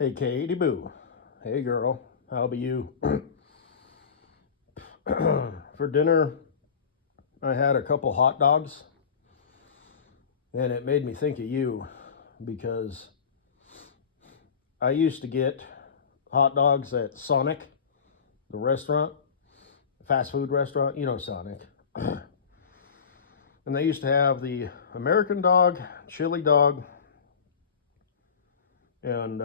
Hey, Katie Boo. Hey, girl. How be you? For dinner, I had a couple hot dogs, and it made me think of you because I used to get hot dogs at Sonic, the restaurant, fast food restaurant. You know Sonic. And they used to have the American dog, chili dog, and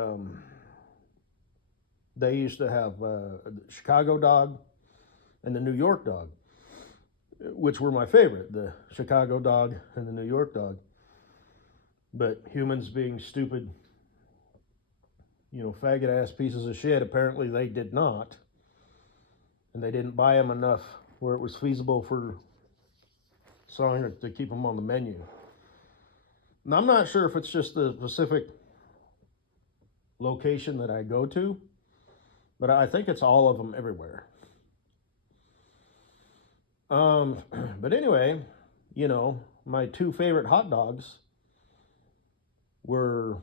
they used to have the Chicago dog and the New York dog, which were my favorite, the Chicago dog and the New York dog. But humans being stupid, faggot ass pieces of shit, apparently they did not. And they didn't buy them enough where it was feasible for Sonic to keep them on the menu. And I'm not sure if it's just the specific location that I go to, but I think it's all of them everywhere. But anyway, my two favorite hot dogs were,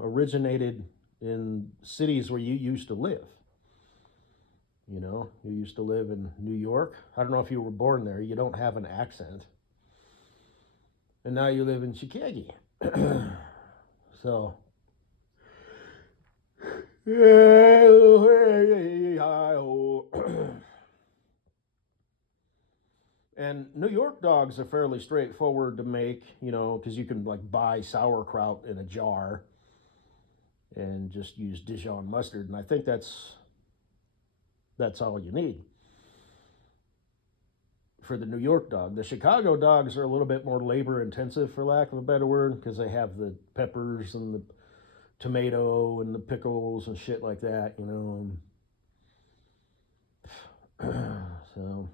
originated in cities where you used to live. You used to live in New York. I don't know if you were born there. You don't have an accent. And now you live in Chicago. So. And New York dogs are fairly straightforward to make, because you can like buy sauerkraut in a jar and just use Dijon mustard. And I think that's all you need for the New York dog. The Chicago dogs are a little bit more labor intensive, for lack of a better word, because they have the peppers and the tomato and the pickles and shit like that, So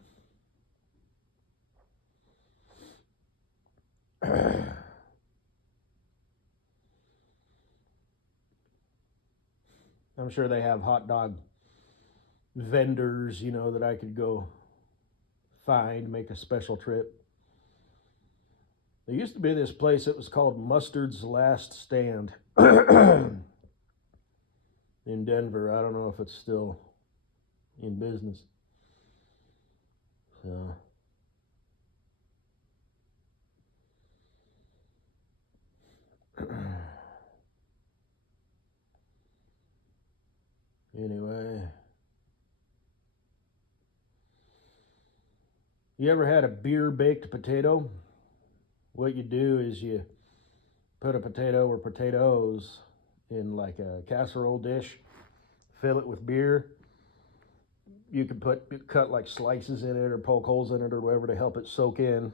I'm sure they have hot dog vendors, that I could go find, make a special trip. There used to be this place that was called Mustard's Last Stand in Denver. I don't know if it's still in business. So anyway, you ever had a beer baked potato? What you do is you put a potato or potatoes in like a casserole dish, fill it with beer. You can cut like slices in it or poke holes in it or whatever to help it soak in.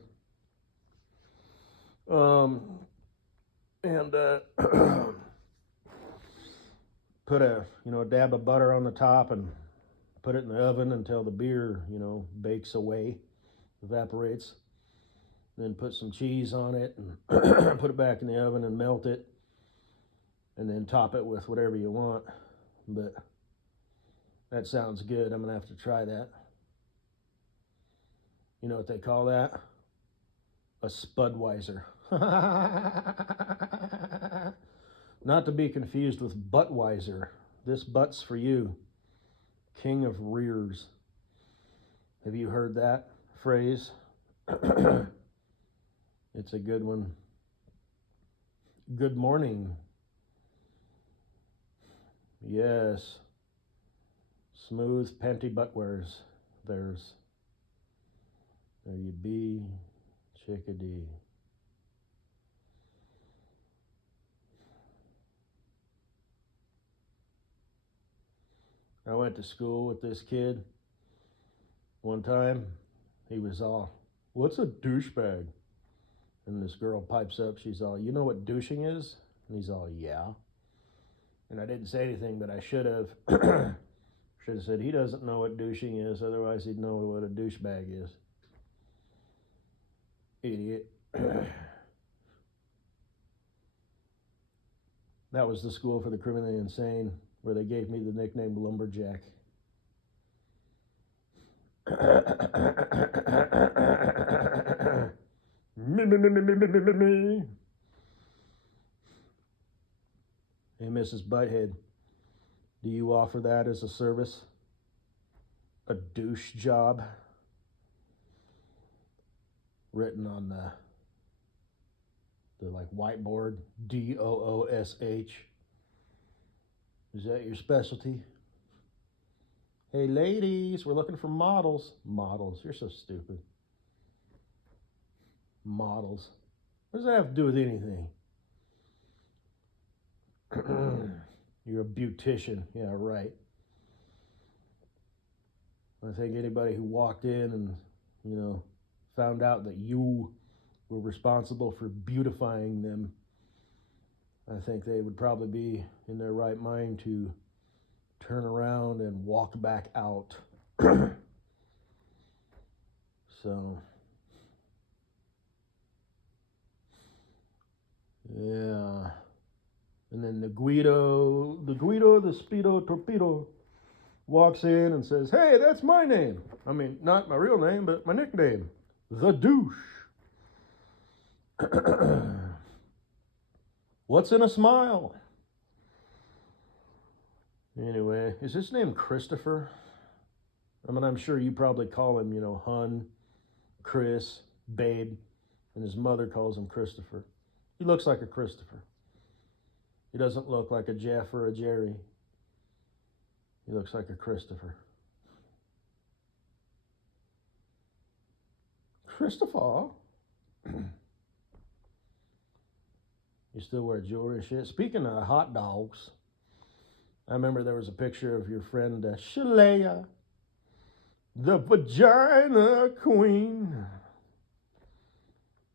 And put a dab of butter on the top and put it in the oven until the beer bakes away, evaporates. Then put some cheese on it and put it back in the oven and melt it, and then top it with whatever you want. But that sounds good. I'm gonna have to try that. You know what they call that? A Spudweiser. Not to be confused with Buttweiser. This butt's for you. King of rears. Have you heard that phrase? It's a good one. Good morning. Yes. Smooth panty buttwares. There you be, chickadee. I went to school with this kid one time. He was all, "What's a douchebag?" And this girl pipes up, she's all, "You know what douching is?" And he's all, "Yeah." And I didn't say anything, but I should have. Should have said, "He doesn't know what douching is, otherwise he'd know what a douchebag is." Idiot. That was the school for the criminally insane, where they gave me the nickname Lumberjack. Me. Hey, Mrs. Butthead, Do you offer that as a service? A douche job? Written on the like whiteboard, DOOSH. Is that your specialty? Hey ladies, we're looking for models. Models, you're so stupid. Models. What does that have to do with anything? You're a beautician. Yeah, right. I think anybody who walked in and, found out that you were responsible for beautifying them, I think they would probably be in their right mind to turn around and walk back out. So, yeah. And then the Guido, the Speedo Torpedo walks in and says, "Hey, that's my name. I mean, not my real name, but my nickname, the douche." What's in a smile? Anyway, is his name Christopher? I mean, I'm sure you probably call him, Hun, Chris, Babe, and his mother calls him Christopher. He looks like a Christopher. He doesn't look like a Jeff or a Jerry. He looks like a Christopher. Christopher? You still wear jewelry and shit? Speaking of hot dogs, I remember there was a picture of your friend Shalea, the vagina queen,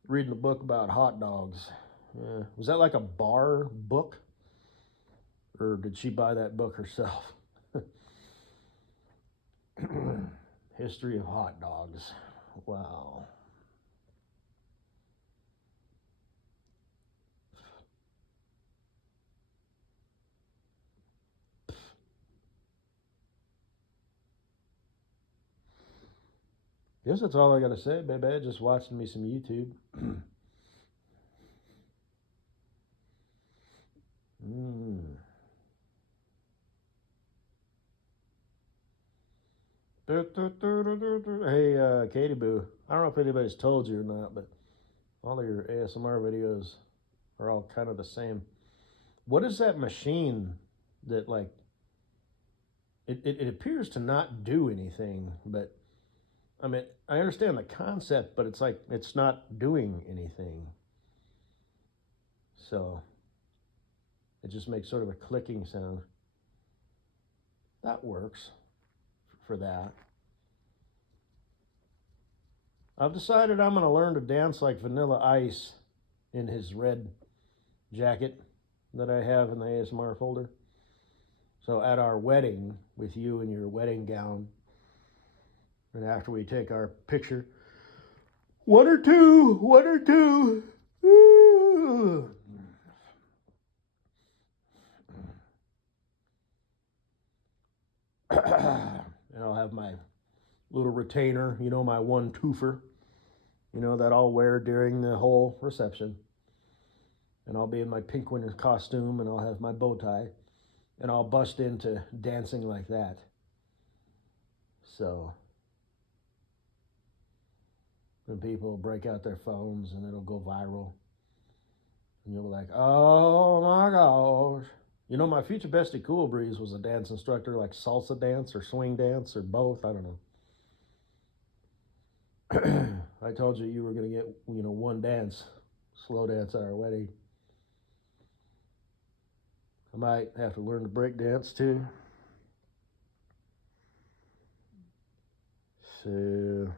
reading a book about hot dogs. Yeah. Was that like a bar book? Or did she buy that book herself? History of hot dogs. Wow. Guess that's all I gotta say, baby. Just watching me some YouTube. Hey, Katie Boo. I don't know if anybody's told you or not, but all of your ASMR videos are all kind of the same. What is that machine that, like, it appears to not do anything, but I mean, I understand the concept, but it's like it's not doing anything. So it just makes sort of a clicking sound. That works for that. I've decided I'm going to learn to dance like Vanilla Ice in his red jacket that I have in the ASMR folder. So at our wedding, with you in your wedding gown, and after we take our picture, one or two. Ooh. And I'll have my little retainer, my one twofer, that I'll wear during the whole reception. And I'll be in my pink winter costume, and I'll have my bow tie, and I'll bust into dancing like that. So when people break out their phones and it'll go viral, and you'll be like, "Oh my gosh." My future bestie Cool Breeze was a dance instructor, like salsa dance or swing dance or both. I don't know. I told you were going to get, one dance, slow dance at our wedding. I might have to learn to break dance too. So,